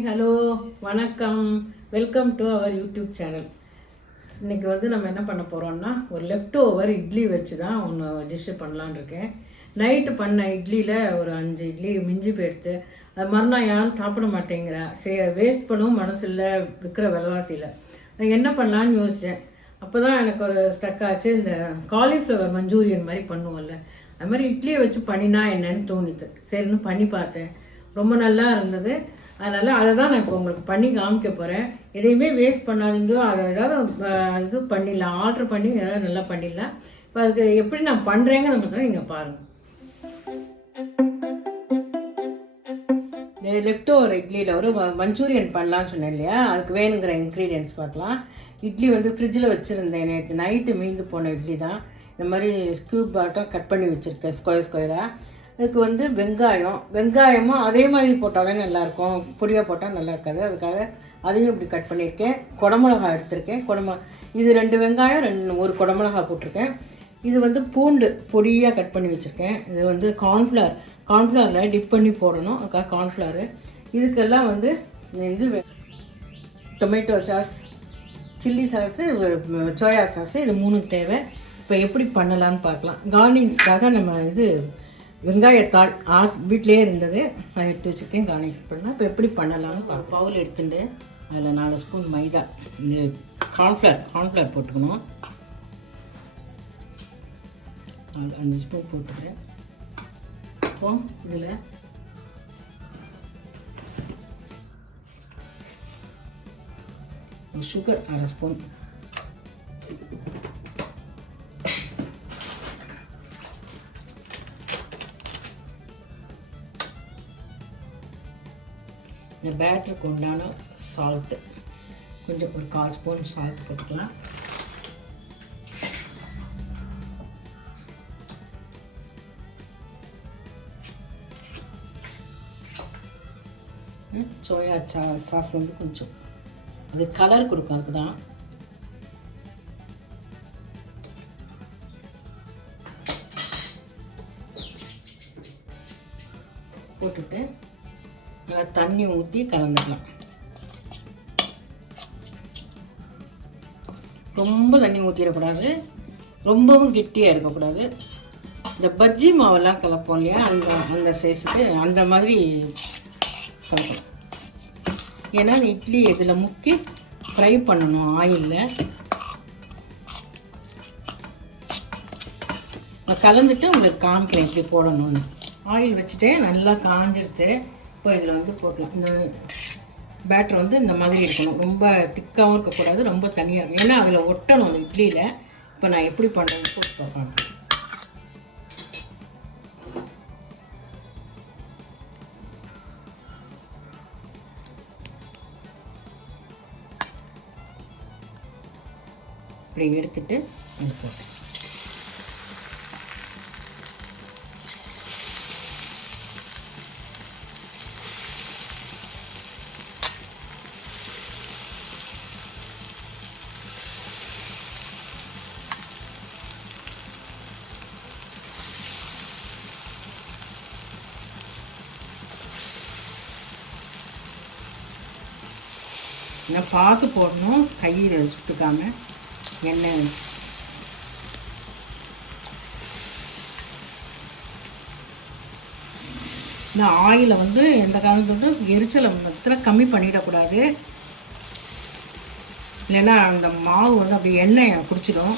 Hi hello வணக்கம், welcome to our YouTube channel. இன்றைக்கி நம்ம என்ன பண்ண போகிறோம்னா, ஒரு லெஃப்ட் ஓவர் இட்லி வச்சு தான் ஒன்று டிஷ்ஷு பண்ணலான் இருக்கேன். நைட்டு பண்ண இட்லியில் ஒரு 5 இட்லி மிஞ்சி போயிடுத்து. அது மறுநாள் யாரும் சாப்பிட மாட்டேங்கிறா. வேஸ்ட் பண்ணவும் மனசு இல்லை, விற்கிற விலைவாசியில். நான் என்ன பண்ணலான்னு யோசித்தேன். அப்போ தான் எனக்கு ஒரு ஸ்டக் ஆச்சு. இந்த காலிஃப்ளவர் மஞ்சூரியன் மாதிரி பண்ணுவோம்ல, அது மாதிரி இட்லியை வச்சு பண்ணினா என்னன்னு தோணித்து. சரின்னு பண்ணி பார்த்தேன். ரொம்ப நல்லா இருந்தது. அதனால் அதை தான் நான் இப்போ உங்களுக்கு பண்ணி காமிக்க போகிறேன். எதையுமே வேஸ்ட் பண்ணாதீங்க. அதை ஏதாவது இது பண்ணிடலாம், ஆர்டர் பண்ணி ஏதாவது நல்லா பண்ணிடலாம். இப்போ அதுக்கு எப்படி நான் பண்ணுறேங்கன்னு மட்டும் நீங்கள் பாருங்கள். இந்த லெஃப்ட் ஓவர் இட்லியில் ஒரு மஞ்சூரியன் பண்ணலான்னு சொன்னேன் இல்லையா, அதுக்கு வேணுங்கிற இன்க்ரீடியன்ஸ் பார்க்கலாம். இட்லி ஃப்ரிட்ஜில் வச்சுருந்தேன். நேற்று நைட்டு மீந்து போன இட்லி தான். இந்த மாதிரி ஸ்கியூப் பாட்டம் கட் பண்ணி வச்சுருக்கேன் ஸ்கொயராக. இதுக்கு வெங்காயமும் அதே மாதிரி போட்டாலே நல்லாயிருக்கும், பொடியாக போட்டால் நல்லா இருக்காது. அதுக்காக அதையும் இப்படி கட் பண்ணியிருக்கேன். குடமிளகா எடுத்திருக்கேன். இது 2 வெங்காயம், ஒரு குடமிளகா போட்டிருக்கேன். இது பூண்டு பொடியாக கட் பண்ணி வச்சுருக்கேன். இது கார்ன்ஃப்ளவரில் டிப் பண்ணி போடணும், அதுக்காக கார்ன்ஃப்ளவரு. இதுக்கெல்லாம் இது tomato sauce, chilli sauce, soya sauce, இது 3 தேவை. இப்போ எப்படி பண்ணலான்னு பார்க்கலாம். கார்னிஷ்காக நம்ம வெங்காயத்தாள் வீட்டிலே இருந்தது, அதை எடுத்து வச்சுருக்கேன். கார்னிஷ் பண்ணால் இப்போ எப்படி பண்ணலாம்னு பவுல் எடுத்துட்டு அதில் 4 ஸ்பூன் மைதா, இது கார்ன்ஃப்ளவர் போட்டுக்கணும். 5 ஸ்பூன் போட்டுக்கிறேன். இப்போ இதில் சுகர் 1/2 ஸ்பூன், இந்த பேட்டருக்கு உண்டான சால்ட்டு கொஞ்சம் ஒரு 1/4 ஸ்பூன் சால்ட் போட்டுக்கலாம். சோயா சாஸ் கொஞ்சம் அது கலர் கொடுக்கும், அதுக்கு தான். போட்டுட்டு தண்ணி ஊற்றி கலந்துக்கலாம். ரொம்ப தண்ணி ஊற்றிடக்கூடாது, ரொம்பவும் கெட்டியாக இருக்கக்கூடாது. இந்த பஜ்ஜி மாவெல்லாம் கலப்போம் இல்லையா, அந்த சைஸுக்கு அந்த மாதிரி கலக்கணும். ஏன்னா அந்த இட்லி இதில் முக்கி ஃப்ரை பண்ணணும் ஆயிலில். கலந்துட்டு உங்களுக்கு காமிக்கிறேன் எப்படி போடணும்னு. ஆயில் வச்சுட்டு நல்லா காஞ்சிடுத்து. இப்போ இதில் போடலாம். இந்த பேட்டர் இந்த மாதிரி இருக்கணும், ரொம்ப திக்காகவும் இருக்கக்கூடாது, ரொம்ப தனியாக இருக்கும். ஏன்னா அதில் ஒட்டணும் அந்த இட்லியில். இப்போ நான் எப்படி பண்ணுறேன்னு போட்டு பார்க்கலாம். இப்படி எடுத்துட்டு அது போட்டேன். நான் பார்த்து போடணும், கையில் சுட்டுக்காம. எண்ணெய் இந்த ஆயிலை எந்த காலத்தோட எரிச்சலை கம்மி பண்ணிடக்கூடாது. இல்லைன்னா அந்த மாவு அப்படி எண்ணெய் குடிச்சிடும்.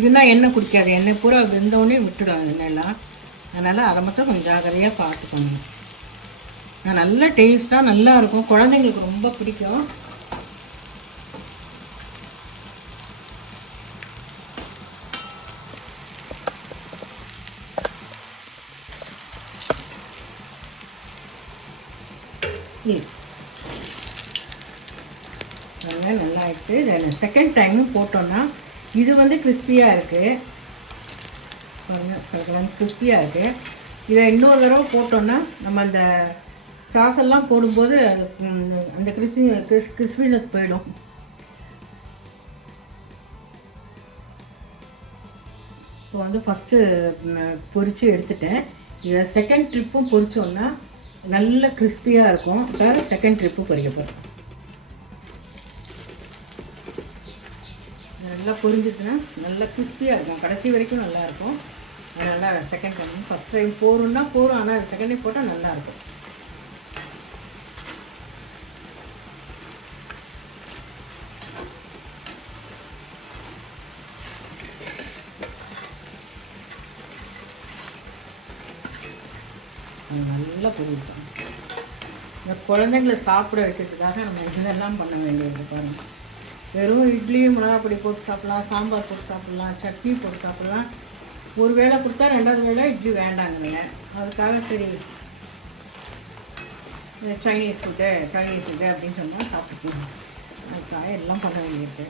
இதுனா எண்ணெய் குடிக்காது, எண்ணெய் பூரா வெந்தவுடனே விட்டுடும் எண்ணெயெல்லாம். அதனால் அதை மட்டும் கொஞ்சம் ஜாகிரதையாக பார்த்துக்கணும். நல்ல டேஸ்ட்டாக நல்லா இருக்கும், குழந்தைங்களுக்கு ரொம்ப பிடிக்கும். நல்லா ஆயிடுச்சு. செகண்ட் டைமும் போட்டோன்னா இது கிறிஸ்பியாக இருக்குது, பாருங்கள், கிறிஸ்பியாக இருக்குது. இதை இன்னொரு தடவை போட்டோன்னா நம்ம அந்த சாஸெல்லாம் போடும்போது அந்த கிறிஸ்பினஸ் போயிடும். இப்போ ஃபஸ்ட்டு பொரித்து எடுத்துட்டேன். இதை செகண்ட் ட்ரிப்பும் பொரிச்சோன்னா நல்ல கிறிஸ்பியாக இருக்கும். வேறு செகண்ட் ட்ரிப்பு பொரிக்க போகிறோம். நல்லா பொரிஞ்சிச்சுன்னா நல்லா கிறிஸ்பியாக இருக்கும். கடைசி வரைக்கும் நல்லாயிருக்கும். அதனால் செகண்ட் டைம் ஃபஸ்ட் டைம் போகிறோன்னா போகிறோம், ஆனால் செகண்ட் டைம் போட்டால் நல்லாயிருக்கும். நல்லா பொரிட்டோம். இந்த குழந்தைங்களை சாப்பிட வைக்கிறதுக்காக நம்ம இதெல்லாம் பண்ண வேண்டியது பாருங்கள். வெறும் இட்லி மிளகாப்பொடி போட்டு சாப்பிட்லாம், சாம்பார் போட்டு சாப்பிட்லாம், சட்னி போட்டு சாப்பிட்லாம். ஒரு வேளை கொடுத்தா ரெண்டாவது வேளை இட்லி வேண்டாங்க. அதுக்காக சரி சைனீஸ் ஃபுட்டு அப்படின்னு சொன்னால் சாப்பிட்டுக்கலாம். அதுக்காக எல்லாம் பண்ண வேண்டியிருக்கு.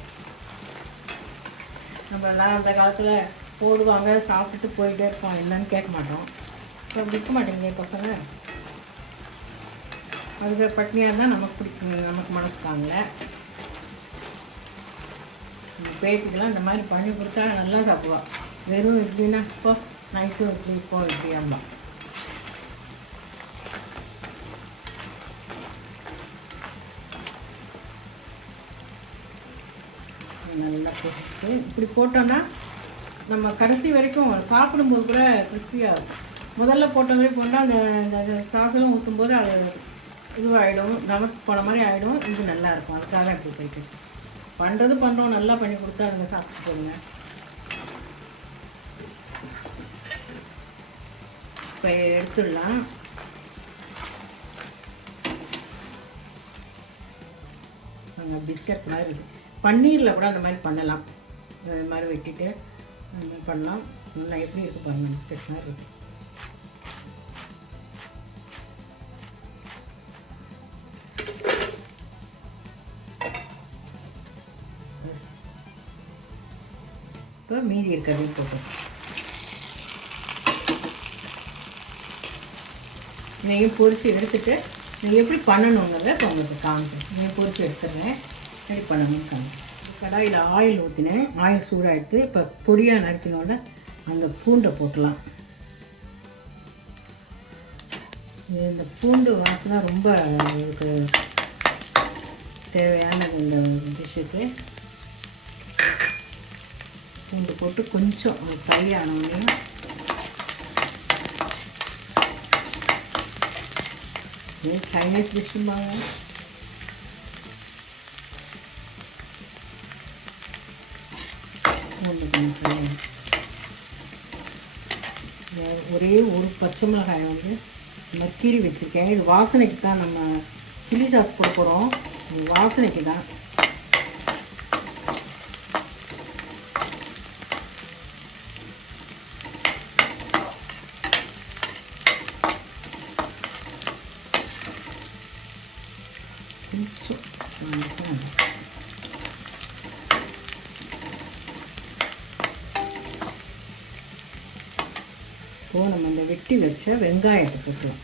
நம்மளாம் அந்த காலத்தில் போடுவாங்க, சாப்பிட்டுட்டு போயிட்டே இருப்போம், என்னன்னு கேட்க மாட்டோம். இப்போ அப்படி இருக்க மாட்டேங்குது பசங்க. அதுக்கு பட்னியாக இருந்தால் நமக்கு பிடிக்குங்க, நமக்கு மனசு தாங்கல. பேட்டிக்கெலாம் இந்த மாதிரி பண்ணி கொடுத்தா நல்லா சாப்பிடுவா. வெறும் இட்லினா இப்போ நைட்டும் இட்லி இப்போ இட்லியாம்பா. நல்லா போட்டு இப்படி போட்டோன்னா நம்ம கடைசி வரைக்கும் சாப்பிடும்போது கூட கிறிஸ்பியாக இருக்கும். முதல்ல போட்டோமே போட்டால் அந்த சாசெல்லாம் ஊற்றும்போது அது இதுவாகிடும், நமக்கு போன மாதிரி ஆகிடும். இது நல்லாயிருக்கும். அதுக்காக இப்படி போயிட்டு பண்ணுறோம். நல்லா பண்ணி கொடுத்தா அதுங்க சாப்பிட்டு போடுங்க. இப்போ எடுத்துடலாம். நாங்கள் பிஸ்கட் மாதிரி இருக்குது. பன்னீரில் கூட அந்த மாதிரி பண்ணலாம். அது மாதிரி வெட்டிட்டு அந்த மாதிரி பண்ணலாம். நல்லா எப்படி இருக்குது பாருங்கள், பிஸ்கட் மாதிரி இருக்குது. இப்போ மீதி இருக்கிறதையும் போட்டோம். நெய்யும் பொரிச்சு எடுத்துட்டு நீங்கள் எப்படி பண்ணணுங்கிறத இப்போ உங்களுக்கு காமிச்சேன். நெய் பொரிச்சு எடுத்துடுறேன், எப்படி பண்ணணும்னு காமிச்சேன். கடாயில் ஆயில் ஊற்றினேன். ஆயில் சூடாகிடுத்து. இப்போ பொடியாக நறுக்கினோட அந்த பூண்டை போட்டலாம். இந்த பூண்டு வாசனை ரொம்ப தேவையானது இந்த டிஷ்ஷுக்கு. பூண்டு போட்டு கொஞ்சம் ஃப்ரை ஆனோடனே சைனீஸ் டிஷ்ஷும்பாங்க. ஒரே ஒரு பச்சை மிளகாயை வந்து கீறி வச்சுருக்கேன். இது வாசனைக்கு தான். நம்ம சில்லி சாஸ் போட போகிறோம், வாசனைக்கு தான். இப்போ நம்ம இந்த வெட்டி வச்ச வெங்காயத்தை போட்டுக்கலாம்.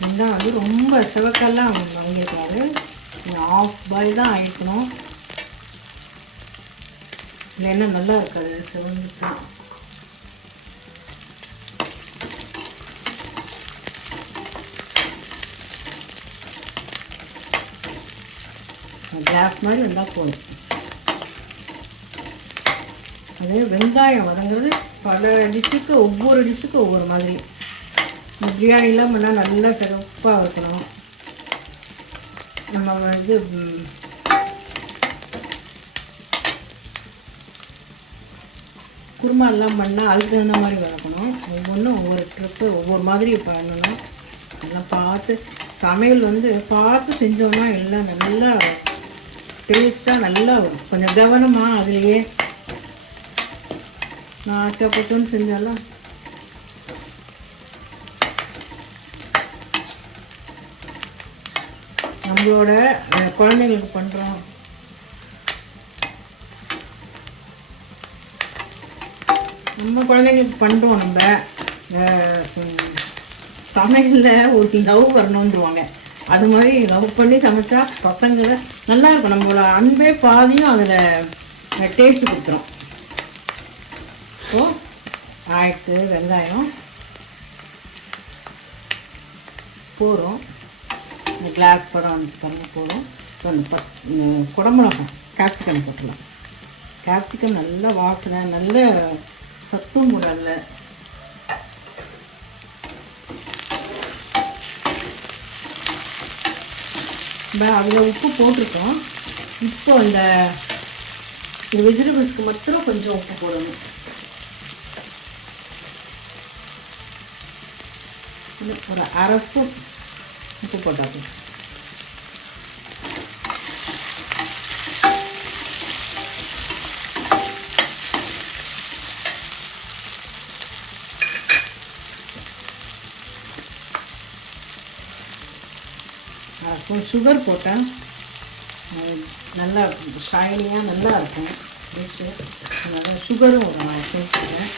வெங்காயம் வந்து ரொம்ப சிவக்கெல்லாம் வாங்கியிருக்காரு. ஆஃப் பாயில் தான் ஆகிக்கணும், இல்லைன்னா நல்லா இருக்காது சிவந்துட்டு. கிளாஸ் மாதிரி வந்தால் போதும். அது வெங்காயம் வதங்கிறது பல டிஷ்ஷுக்கு ஒவ்வொரு டிஷ்ஷுக்கும் ஒவ்வொரு மாதிரி. பிரியாணிலாம் பண்ணால் நல்லா சிறப்பாக இருக்கணும். நம்ம இது குருமாலாம் பண்ணால் அதுக்கு தகுந்த மாதிரி வளர்க்கணும். ஒவ்வொன்றும் ஒவ்வொரு ட்ரிப்பு ஒவ்வொரு மாதிரி பண்ணணும். எல்லாம் பார்த்து சமையல் வந்து பார்த்து செஞ்சோம்னா எல்லாம் நல்லா டேஸ்ட்டாக நல்லா வரும். கொஞ்சம் கவனமாக அதுலேயே நான் ஆச்சப்பட்டுன்னு செஞ்சாலும் நம்மளோட குழந்தைங்களுக்கு பண்ணுறோம். நம்ம குழந்தைங்களுக்கு பண்ணுறோம். நம்ம சமையலில் ஒரு லவ் வரணுன்றுவாங்க. அது மாதிரி லவ் பண்ணி சமைச்சா பசங்களை நல்லா இருக்கும். நம்மளோட அன்பே பாதியும் அதில் டேஸ்ட்டு கொடுத்துரும். இப்போது ஆயிடுத்து வெங்காயம் போகிறோம். இந்த கிளாஸ் படம் வந்து பாருங்க போடும். குடமிளகாய் கேப்சிகம் போட்டுடலாம். கேப்சிகம் நல்ல வாசனை, நல்ல சத்தும் கூட அதில். அதில் உப்பு போட்டிருக்கோம். இப்போ இந்த வெஜிடபிள்ஸ்க்கு மட்டும் கொஞ்சம் உப்பு போடணும். ஒரு அரை ஸ்பூன் உப்பு போட்டாச்சு. அரை ஸ்பூன் சுகர் போட்டால் நல்லா ஷைனியாக நல்லா இருக்கும் டிஷ்ஷு. அதனால் சுகரும் நான் சேர்த்துக்கிறேன்.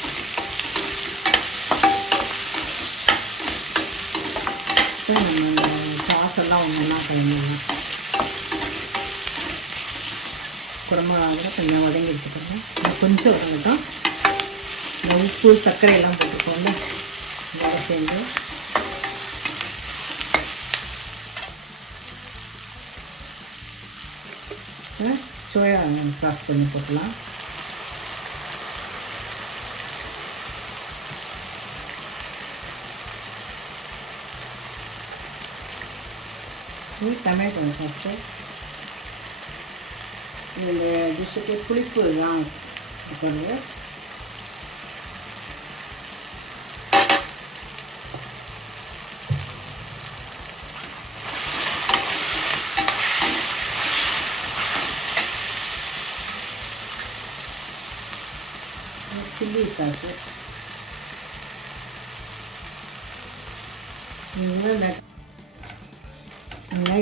நம்ம சாஸெல்லாம் ஒன்றா கலந்துடலாம். குடமிளகா கொஞ்சம் வதங்கி எடுத்துக்கிறோம். கொஞ்சம் வதங்கட்டும். இந்த உப்பு சர்க்கரை எல்லாம் போட்டுக்கோங்க. இதோட சேர்ந்து சோயா சாஸ் பண்ணி போட்டலாம். டொமேட்டோ சாஸு இந்த டிஷ்ஷுக்கு புளிப்பு தான் பண்ணுங்க. சில்லி சாஸு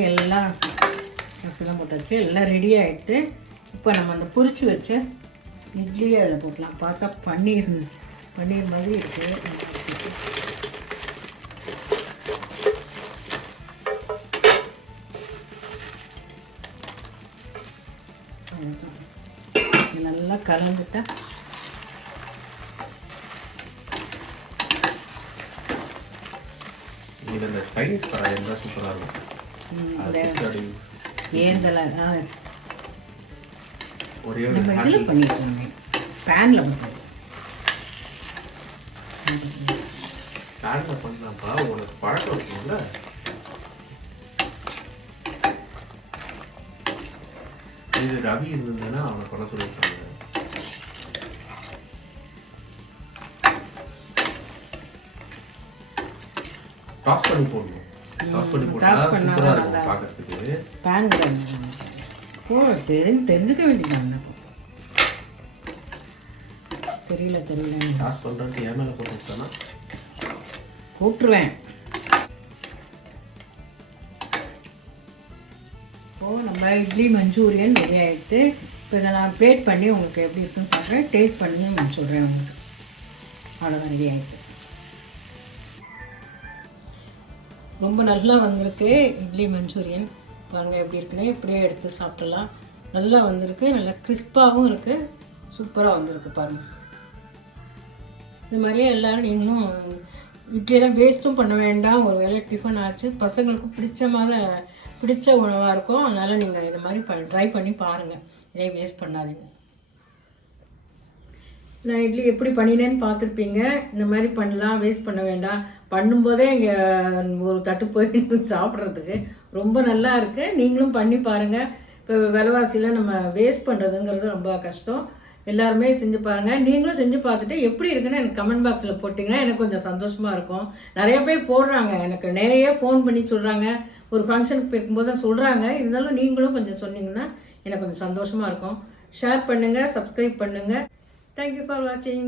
எல்லாம் மசாலா போட்டாச்சு. எல்லாம் ரெடி ஆகிடுது. இப்போ நம்ம அந்த பொரிச்சு வச்ச இட்லியை அதில் போட்டலாம். பார்த்தா பன்னீர் மாதிரி இருக்குது. நல்லா கலந்துட்டா சைனீஸ் கடாய் இருந்தால் சூப்பராக இருக்கும். ஒரே ஒரு இதில் பண்ணிட்டோங்க. பேனில் பண்ணுறோம். பேனில் பண்ணாப்பா உனக்கு பழக்கம் இருக்கும்ல. இது ரவி இருந்ததுன்னா அவனை பண்ண சொல்லியிருக்காங்க. டாஸ் பண்ணி போடணும். டாஸ் பண்ணி போட்டா சூப்பரா இருக்கும் பார்க்கிறதுக்கு. பேன் தெரிஞ்சுக்க வேண்டியது. தெரியல டாஸ் பண்றது ஏன் மேல போட்டு விட்டானா போட்டுருவேன். இப்போ நம்ம இட்லி மஞ்சூரியன் ரெடி ஆகிடுது. இப்போ இதை நான் பிளேட் பண்ணி உங்களுக்கு எப்படி இருக்குன்னு பார்க்குறேன். டேஸ்ட் பண்ணி நான் சொல்கிறேன் உங்களுக்கு. அவ்வளோதான், ரெடி ஆகிடுது. ரொம்ப நல்லா வந்திருக்கு இட்லி மஞ்சூரியன். பாருங்கள் எப்படி இருக்குன்னு. இப்படியே எடுத்து சாப்பிடலாம். நல்லா வந்திருக்கு. நல்லா கிறிஸ்பாகவும் இருக்குது. சூப்பராக வந்திருக்கு பாருங்கள். இது மாதிரியே எல்லோரும் நீங்களும் இட்லியெல்லாம் வேஸ்ட்டும் பண்ண வேண்டாம். ஒரு வேளை டிஃபன் ஆச்சு. பசங்களுக்கும் பிடிச்ச உணவாக இருக்கும். அதனால் நீங்கள் இது மாதிரி ட்ரை பண்ணி பாருங்கள். இதே வேஸ்ட் பண்ணாதீங்க. நான் இட்லி எப்படி பண்ணினேன்னு பார்த்துருப்பீங்க. இந்த மாதிரி பண்ணலாம், வேஸ்ட் பண்ண வேண்டாம். பண்ணும்போதே இங்கே ஒரு தட்டு போயிட்டு சாப்பிட்றதுக்கு ரொம்ப நல்லா இருக்குது. நீங்களும் பண்ணி பாருங்கள். இப்போ விலைவாசியில் நம்ம வேஸ்ட் பண்ணுறதுங்கிறது ரொம்ப கஷ்டம். எல்லாருமே செஞ்சு பாருங்கள். நீங்களும் செஞ்சு பார்த்துட்டு எப்படி இருக்குன்னு எனக்கு கமெண்ட் பாக்ஸில் போட்டிங்கன்னா எனக்கு கொஞ்சம் சந்தோஷமாக இருக்கும். நிறைய பேர் போடுறாங்க, எனக்கு நிறைய ஃபோன் பண்ணி சொல்கிறாங்க. ஒரு ஃபங்க்ஷனுக்கு போயிருக்கும்போது தான் சொல்கிறாங்க. இருந்தாலும் நீங்களும் கொஞ்சம் சொன்னீங்கன்னா எனக்கு கொஞ்சம் சந்தோஷமாக இருக்கும். ஷேர் பண்ணுங்கள், சப்ஸ்கிரைப் பண்ணுங்கள். Thank you for watching.